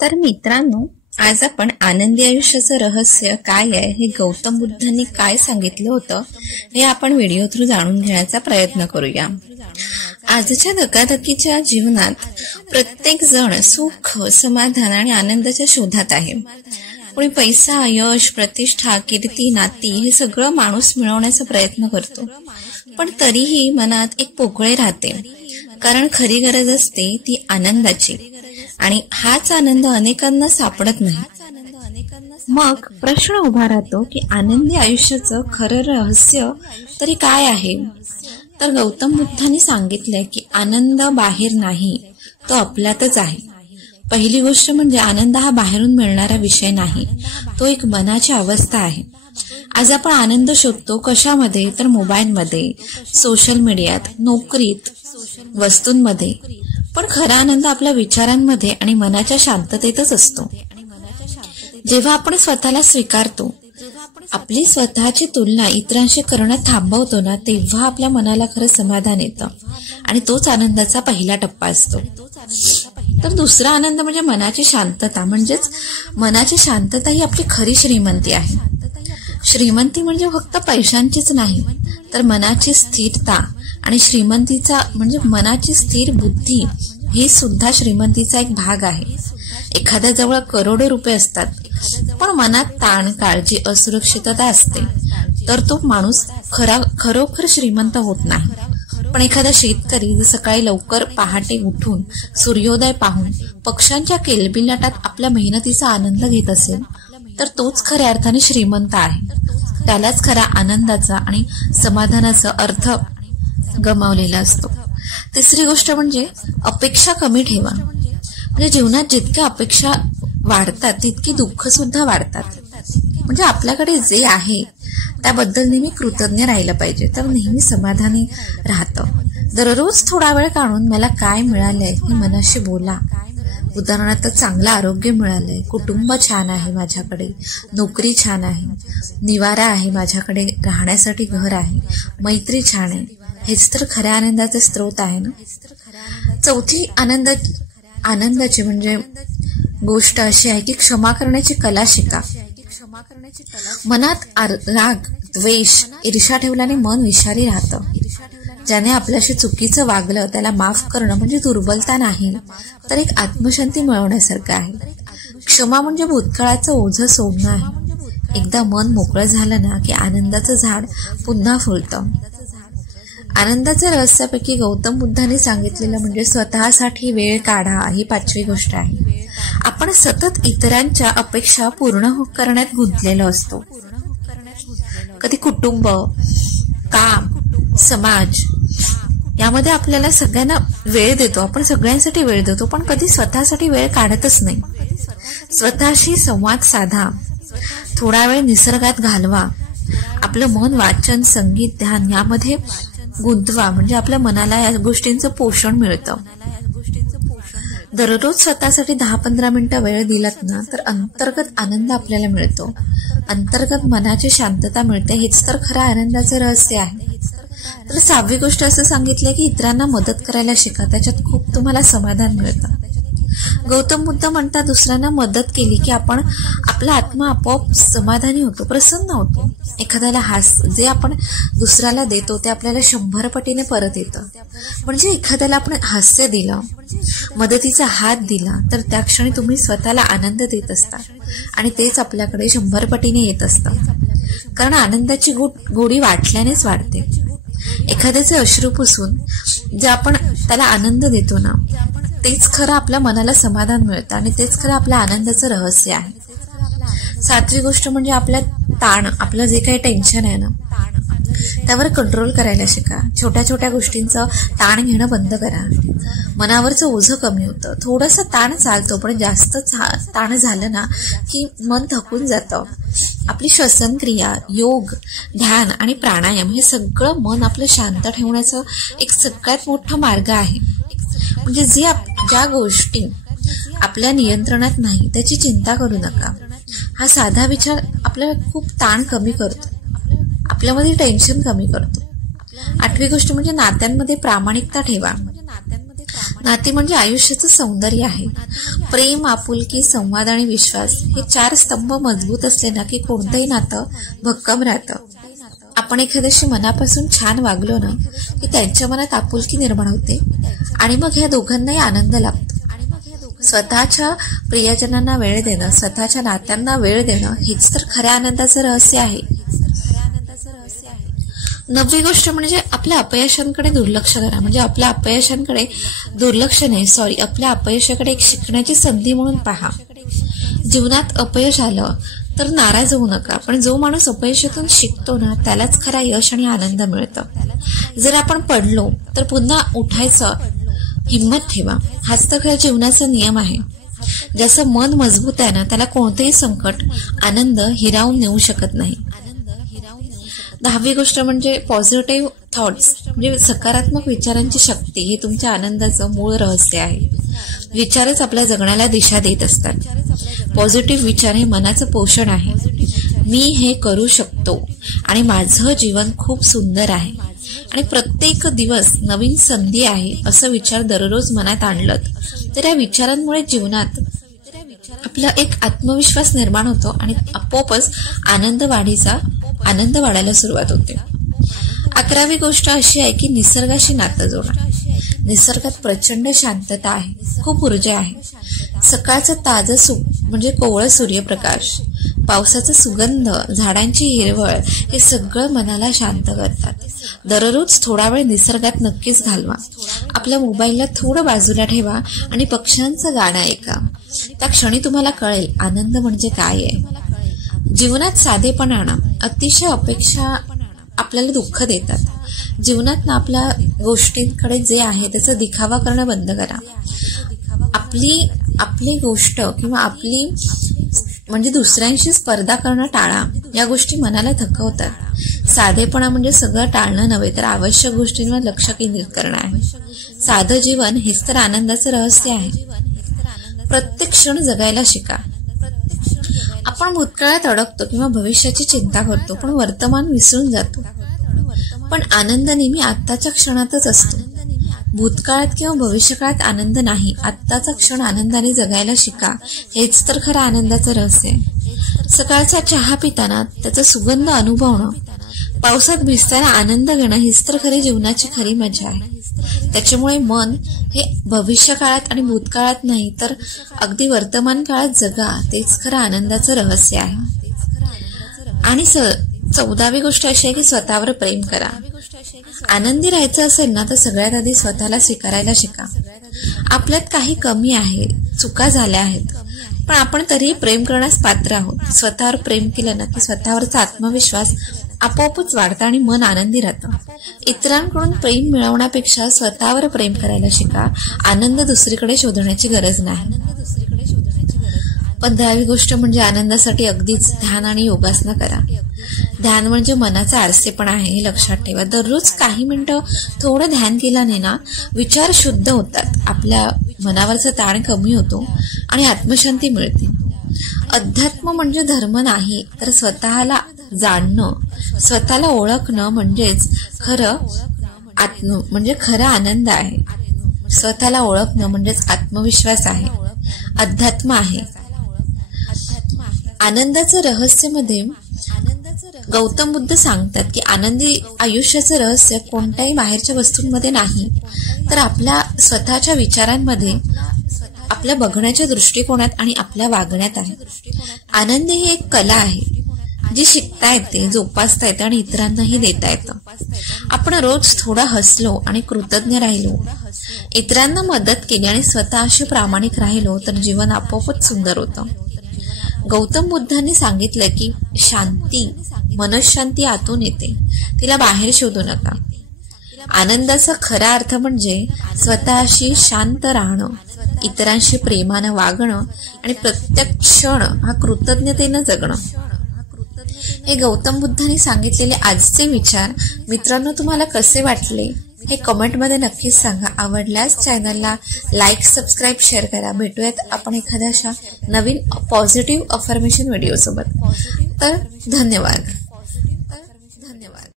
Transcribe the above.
तर मित्रांनो, आज आपण आनंदी आयुष्याचं रहस्य काय आहे हे गौतम बुद्धांनी काय सांगितलं होतं हे आपण व्हिडिओ थ्रू जाणून घेण्याचा प्रयत्न करूया. आजच्या धकाधकीच्या जीवनात प्रत्येक जण सुख, समाधान आणि आनंदाच्या शोधात आहे. कोणी पैसा, यश, प्रतिष्ठा, कीर्ती, नाती हे सगळं माणूस मिळवण्याचा प्रयत्न करतो, पण तरीही मनात एक पोकळे राहते. कारण खरी गरज असते ती आनंदाची, आणि हाच आनंद अनेकांना सापडत नाही. मग प्रश्न उभा राहतो की आनंदी आयुष्याचं खरं रहस्य तरी काय आहे? तर गौतम बुद्धांनी सांगितलंय की आनंद बाहेर नाही, तो आपल्यातच आहे. पहिली गोष्ट म्हणजे आनंद हा बाहेरून मिळणारा विषय नाही, तो एक मनाची अवस्था आहे. आज आपण आनंद शोधतो कशामध्ये? तर मोबाईलमध्ये, सोशल मीडियात, नोकरीत, वस्तूंमध्ये. पण खरा आनंद आपल्या विचारांमध्ये आणि मनाच्या शांततेतच असतो. जेव्हा आपण स्वतःला स्वीकारतो, आपली स्वतःची तुलना इतरांशी करणं थांबवतो ना, तेव्हा आपल्या मनाला खरं समाधान येतं, आणि तोच आनंदाचा पहिला टप्पा असतो. तर दुसरा आनंद म्हणजे मनाची शांतता. म्हणजेच मनाची शांतता ही आपली खरी श्रीमंती आहे. श्रीमंती म्हणजे फक्त पैशांचीच नाही, तर मनाची स्थिरता. आणि श्रीमंतीचा म्हणजे मनाची स्थिर बुद्धी ही सुद्धा श्रीमंतीचा एक भाग आहे. एखाद्याजवळ करोडो रुपये असतात, पण मनात ताण, काळजी, असुरक्षितता असते, तर तो माणूस खरोखर श्रीमंत होत नाही. पण एखादा शेतकरी जो सकाळी लवकर पहाटे उठून सूर्योदय पाहून पक्ष्यांच्या किलबिलाटात आपल्या मेहनतीचा आनंद घेत असेल, तर तोच खऱ्या अर्थाने श्रीमंत आहे. त्यालाच खरा आनंदाचा आणि समाधानाचा अर्थ गमावलेला असतो. तिसरी गोष्ट म्हणजे अपेक्षा कमी ठेवा. म्हणजे जीवनात जितक्या अपेक्षा वाढतात तितकी दुःख सुद्धा वाढतात. म्हणजे आपल्याकडे जे आहे त्याबद्दल नेहमी कृतज्ञ राहिलं पाहिजे, तर नेहमी समाधानी राहतं. दररोज थोडा वेळ काढून मला काय मिळालंय हे मनाशी बोला. उदाहरणार्थ, चांगलं आरोग्य मिळालंय, कुटुंब छान आहे माझ्याकडे, नोकरी छान आहे, निवारा आहे माझ्याकडे, राहण्यासाठी घर आहे, मैत्री छान आहे. हेच तर खऱ्या आनंदाचे स्रोत आहे ना. चौथी आनंदाची म्हणजे गोष्ट अशी आहे की क्षमा करण्याची कला शिका. मनात राग, द्वेष, ईर्ष्या ठेवल्याने मन विषारी राहतं. ज्याने आपल्याशी चुकीचं वागलं त्याला माफ करणं म्हणजे दुर्बलता नाही, तर एक आत्मशांती मिळवण्यासारखं आहे. क्षमा म्हणजे भूतकाळाचं ओझं सोडणं आहे. एकदा मन मोकळं झालं ना की आनंदाचं झाड पुन्हा फुलतं. आनंदाच्या रहस्यापैकी गौतम बुद्धांनी सांगितलेलं म्हणजे स्वतःसाठी वेळ काढा, ही पाचवी गोष्ट आहे. आपण सतत इतरांच्या अपेक्षा पूर्ण करण्यात गुंतलेलो असतो. कधी कुटुंब, काम, समाज यामध्ये आपल्याला सगळ्यांना वेळ देतो, आपण सगळ्यांसाठी वेळ देतो, पण कधी स्वतःसाठी वेळ काढतच नाही. स्वतःशी संवाद साधा, थोडा वेळ निसर्गात घालवा, आपलं मन वाचन, संगीत, ध्यान यामध्ये गुंतवा. म्हणजे आपल्या मनाला या गोष्टींचं पोषण मिळतं. दररोज स्वतःसाठी 10-15 मिनिटं वेळ दिलात ना, तर अंतर्गत आनंद आपल्याला मिळतो, अंतर्गत मनाची शांतता मिळते. हेच तर खरं आनंदाचं रहस्य आहे. तर 6वी गोष्ट असं सांगितलंय की इतरांना मदत करायला शिका, त्याच्यात खूप तुम्हाला समाधान मिळतं. गौतम बुद्ध म्हणतात, दुसऱ्यांना मदत केली की आपला आत्मा आपोआप समाधानी होतो, प्रसन्न होतो. एखाद्याला जे आपण दुसऱ्याला देतो ते आपल्याला 100 पटीने परत येतं. म्हणजे एखाद्याला आपण हास्य दिलं, मदतीचा हात दिला, तर त्या क्षणी तुम्ही स्वतःला आनंद देत असता, आणि तेच आपल्याकडे 100 पटीने येत असतं. कारण आनंदाची गोडी वाटल्यानेच वाढते. एखाद्याचे अश्रू पुसून जे आपण त्याला आनंद देतो ना, तेच खरं आपल्या मनाला समाधान मिळतं, आणि तेच खरं आपल्या आनंदाचं रहस्य आहे. 7वी गोष्ट म्हणजे आपल्या ताण, आपलं जे काही टेन्शन आहे ना, त्यावर कंट्रोल करायला शिका. छोट्या छोट्या गोष्टींचं ताण घेणं बंद करा. मनावरचं ओझं कमी होतं. थोडंसं ताण चालतो, पण जास्त ताण झालं ना की मन थकून जातं. आपली श्वसनक्रिया, योग, ध्यान आणि प्राणायाम हे सगळं मन आपलं शांत ठेवण्याचं एक सगळ्यात मोठा मार्ग आहे. म्हणजे ज्या गोष्टी आपल्या नियंत्रणात नाही त्याची चिंता करू नका. हा साधा विचार आपल्याला खूप ताण कमी करतो, आपल्यामध्ये टेन्शन कमी करतो. 8वी गोष्ट म्हणजे नात्यांमध्ये प्रामाणिकता ठेवा. नाते म्हणजे आयुष्याचं सौंदर्य आहे. प्रेम, आपुलकी, संवाद आणि विश्वास हे 4 स्तंभ मजबूत असले ना की कोणतंही नातं भक्कम राहतं. आपण एखाद्याशी मनापासून छान वागलो ना की त्यांच्या मनात आपुलकी निर्माण होते आणि मग ह्या दोघांनाही आनंद लाभतो. स्वतःच्या प्रियजनांना वेळ देणं, स्वतःच्या नात्यांना वेळ देणं हेच तर खऱ्या आनंदाचं रहस्य आहे. 9वी गोष्ट म्हणजे आपल्या अपयशांकडे दुर्लक्ष करा. म्हणजे आपल्या अपयशाकडे एक शिकण्याची संधी म्हणून पहा. जीवनात अपयश आलं तर नाराज होऊ नका, पण जो माणूस अपयशातून शिकतो ना त्यालाच खरा यश आणि आनंद मिळतं. जर आपण पडलो तर पुन्हा उठायचं हिम्मत ठेवा. हाच तर खऱ्या जीवनाचा नियम आहे. ज्याचं मन मजबूत आहे ना त्याला कोणतेही संकट आनंद हिरावून नेऊ शकत नाही. 10वी गोष्ट म्हणजे पॉझिटिव्ह थॉट्स म्हणजे सकारात्मक विचारांची शक्ती हे तुमच्या आनंदाचं मूळ रहस्य आहे. विचारच आपल्या जगण्याला दिशा देत असतात. पॉझिटिव्ह विचार हे मनाचं पोषण आहे. मी हे करू शकतो आणि माझं जीवन खूप सुंदर आहे आणि प्रत्येक दिवस नवीन संधी आहे असं विचार दररोज मनात आणलं तर या विचारांमुळे जीवनात आपला एक आत्मविश्वास निर्माण होतो आणि आपोआपच आनंद वाढायला सुरुवात होते. 11वी गोष्ट अशी आहे की निसर्गाशी नातं जोडा. निसर्गात प्रचंड शांतता आहे, खूप ऊर्जा आहे. सकाळचं ताजं म्हणजे कोवळं सूर्यप्रकाश, पावसाचा सुगंध, झाडांची हिरवळ हे सगळं मनाला शांत करतात. दररोज थोडा वेळ निसर्गात नक्कीच घालवा. आपल्या मोबाईलला थोडं बाजूला ठेवा आणि पक्ष्यांचं गाणं ऐका. त्या क्षणी तुम्हाला कळेल आनंद म्हणजे काय आहे. जीवनात साधेपणा आणा. अतिशय अपेक्षा आपल्याला दुःख देतात. जीवनात ना आपल्या गोष्टींकडे जे आहे त्याचा दिखावा करणं बंद करा. आपली गोष्ट किंवा आपली म्हणजे दुसऱ्यांशी स्पर्धा करणं टाळा. या गोष्टी मनाला थकवतात. साधेपणा म्हणजे सगळं टाळणं नव्हे तर आवश्यक गोष्टींवर लक्ष केंद्रित करणं आहे. साधं जीवन हेच तर आनंदाचं रहस्य आहे. प्रत्येक क्षण जगायला शिका. आपण भूतकाळात अडकतो किंवा भविष्याची चिंता करतो पण वर्तमान विसरून जातो. पण आनंद नेहमी आत्ताच्या क्षणातच असतो. भूतकाळात किंवा भविष्यकाळात आनंद नाही. आत्ताचा क्षण आनंदाने जगायला शिका. हेच तर खरं आनंदाचं रहस्य आहे. सकाळचा चहा पिताना त्याचा सुगंध अनुभवणं, पावसात भिजताना आनंद घेणं हीच तर खरी जीवनाची खरी मजा आहे. त्याच्यामुळे मन हे भविष्य काळात आणि भूतकाळात नाही तर अगदी वर्तमान काळात जगा. तेच खरं आनंदाचं रहस्य आहे. आणि 14वी गोष्ट अशी आहे की स्वतःवर प्रेम करा. आनंदी राहायचं असेल ना तर सगळ्यात आधी स्वतःला स्वीकारायला शिका. आपल्यात काही कमी आहे, चुका झाल्या आहेत, पण आपण तरीही प्रेम करण्यास पात्र आहोत. स्वतःवर प्रेम केलं ना की स्वतःवरचा आत्मविश्वास आपोआपच वाढतं आणि मन आनंदी राहतं. इतरांकडून प्रेम मिळवण्यापेक्षा स्वतःवर प्रेम करायला शिका. आनंद दुसरीकडे शोधण्याची गरज नाही. 15वी गोष्ट म्हणजे आनंदासाठी अगदीच ध्यान आणि योगासना करा. ध्यान म्हणजे मनाचा आरसेपणा आहे हे लक्षात ठेवा. दररोज काही मिनिटं थोडं ध्यान केल्याने ना विचार शुद्ध होतात, आपल्या मनावरचा ताण कमी होतो आणि आत्मशांती मिळते. अध्यात्म म्हणजे धर्म नाही तर स्वतःला जाणणं, स्वतःला ओळखणं म्हणजेच खरा आनंद आहे. स्वतःला ओळखणं म्हणजेच आत्मविश्वास आहे, अध्यात्म आहे. आनंदाचं रहस्यमध्ये गौतम बुद्ध सांगतात की आनंदी आयुष्याचं रहस्य कोणत्याही बाहेरच्या वस्तूंमध्ये नाही तर आपल्या स्वतःच्या विचारांमध्ये, आपल्या बघण्याच्या दृष्टिकोनात आणि आपल्या वागण्यात आहे. आनंद ही एक कला आहे जी शिकता येते, जोपासता येते आणि इतरांनाही देता येतं. आपण रोज थोडा हसलो आणि कृतज्ञ राहिलो, इतरांना मदत केली आणि स्वतःशी प्रामाणिक राहिलो तर जीवन आपोआपच सुंदर होतं. गौतम बुद्धांनी सांगितलं की शांती, मनशांती आतून येते, तिला बाहेर शोधू नका. आनंदाचा खरा अर्थ म्हणजे स्वतःशी शांत राहणं, इतरांशी प्रेमानं वागणं आणि प्रत्येक क्षण हा कृतज्ञतेनं जगणं. हे गौतम बुद्धांनी सांगितलेले आजचे विचार मित्रांनो तुम्हाला कसे वाटले हे कमेंटमध्ये नक्कीच सांगा. आवडल्यास चॅनलला लाईक, सबस्क्राईब, शेअर करा. भेटूयात आपण एखाद्या अशा नवीन पॉझिटिव्ह अफर्मेशन व्हिडिओ सोबत. तर धन्यवाद.